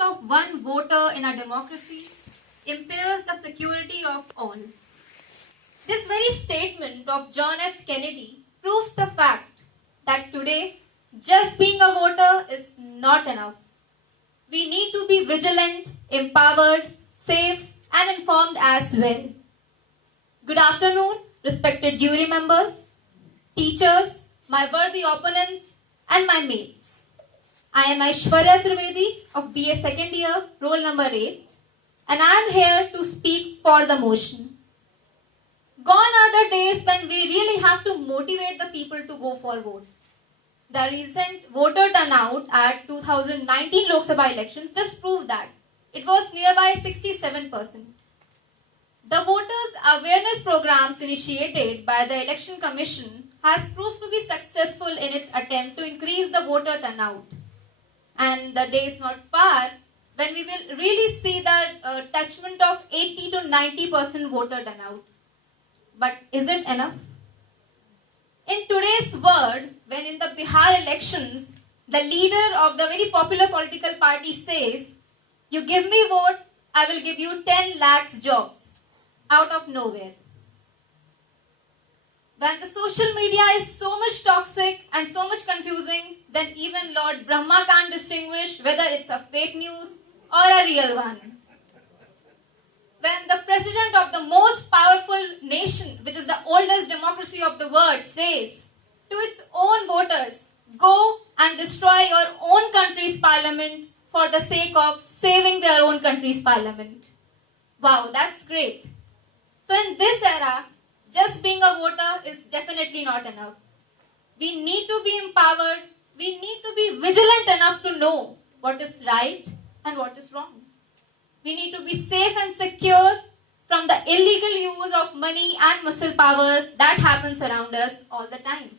of one voter in a democracy impairs the security of all. This very statement of John F. Kennedy proves the fact that today just being a voter is not enough. We need to be vigilant, empowered, safe, and informed as well. Good afternoon, respected jury members, teachers, my worthy opponents, and my mates. I am Aishwarya Trivedi of BA second year, roll number 8, and I am here to speak for the motion. Gone are the days when we really have to motivate the people to go for vote. The recent voter turnout at 2019 Lok Sabha elections just proved that. It was nearby 67%. The voters' awareness programs initiated by the Election Commission has proved to be successful in its attempt to increase the voter turnout. And the day is not far when we will really see the touchment of 80 to 90% voter turnout. But is it enough? In today's world, when in the Bihar elections, the leader of the very popular political party says, "You give me vote, I will give you 10 lakhs jobs," out of nowhere. When the social media is so much toxic and so much confusing, then even Lord Brahma can't distinguish whether it's a fake news or a real one. When the president of the most powerful nation, which is the oldest democracy of the world, says to its own voters, "Go and destroy your own country's parliament for the sake of saving their own country's parliament." Wow, that's great. So in this era, just being a voter is definitely not enough. We need to be empowered. We need to be vigilant enough to know what is right and what is wrong. We need to be safe and secure from the illegal use of money and muscle power that happens around us all the time.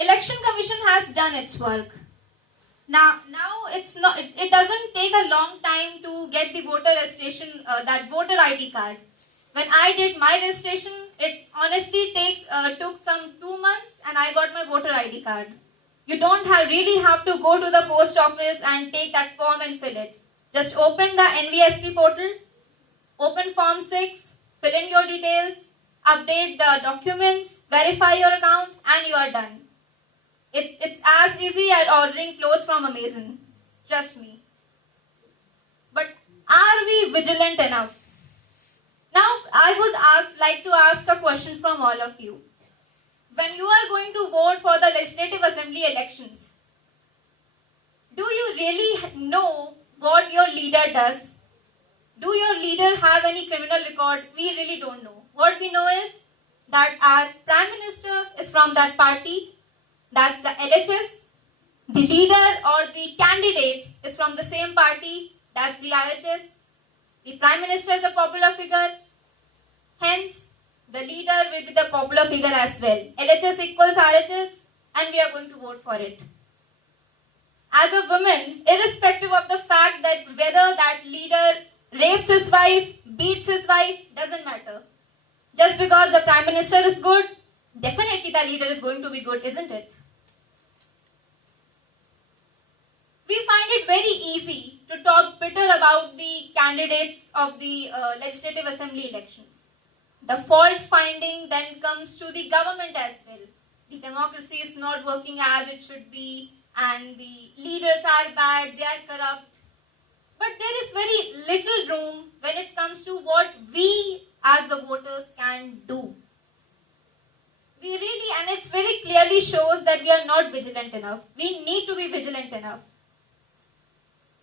Election Commission has done its work. Now it doesn't take a long time to get the voter registration, that voter ID card. When I did my registration, it honestly took some 2 months and I got my voter ID card. You don't really have to go to the post office and take that form and fill it. Just open the NVSP portal, open Form 6, fill in your details, update the documents, verify your account, and you are done. It's as easy as ordering clothes from Amazon. Trust me. But are we vigilant enough? Now, I would like to ask a question from all of you. When you are going to vote for the Legislative Assembly elections, do you really know what your leader does? Do your leader have any criminal record? We really don't know. What we know is that our Prime Minister is from that party, that's the LHS. The leader or the candidate is from the same party, that's the IHS. The Prime Minister is a popular figure, hence the leader will be the popular figure as well. LHS equals RHS and we are going to vote for it. As a woman, irrespective of the fact that whether that leader rapes his wife, beats his wife, doesn't matter. Just because the Prime Minister is good, definitely the leader is going to be good, isn't it? We find it very easy to talk bitter about the candidates of the Legislative Assembly elections. The fault finding then comes to the government as well. The democracy is not working as it should be, and the leaders are bad, they are corrupt. But there is very little room when it comes to what we as the voters can do. We really, and it very clearly shows that we are not vigilant enough. We need to be vigilant enough.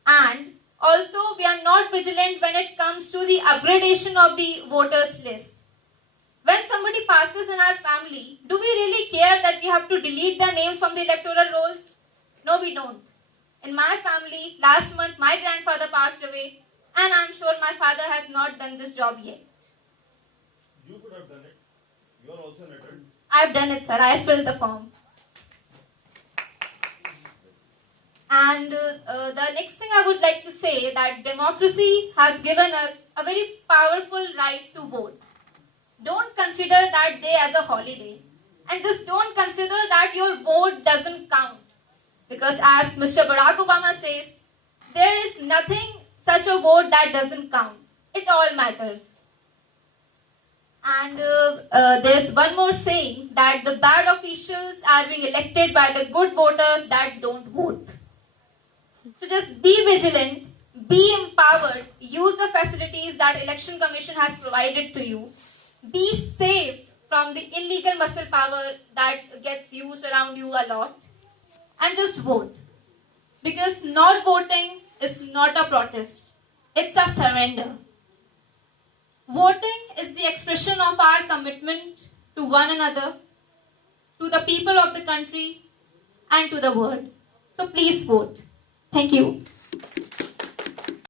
And also we are not vigilant when it comes to the upgradation of the voters list. When somebody passes in our family, do we really care that we have to delete their names from the electoral rolls? No, we don't. In my family, last month my grandfather passed away, and I'm sure my father has not done this job yet. You could have done it. You are also an adult. I've done it, sir. I filled the form. And the next thing I would like to say that democracy has given us a very powerful right to vote. Don't consider that day as a holiday. And just don't consider that your vote doesn't count. Because as Mr. Barack Obama says, there is nothing such a vote that doesn't count. It all matters. And there's one more saying that the bad officials are being elected by the good voters that don't vote. So just be vigilant, be empowered, use the facilities that Election Commission has provided to you. Be safe from the illegal muscle power that gets used around you a lot. And just vote. Because not voting is not a protest. It's a surrender. Voting is the expression of our commitment to one another, to the people of the country, and to the world. So please vote. Thank you.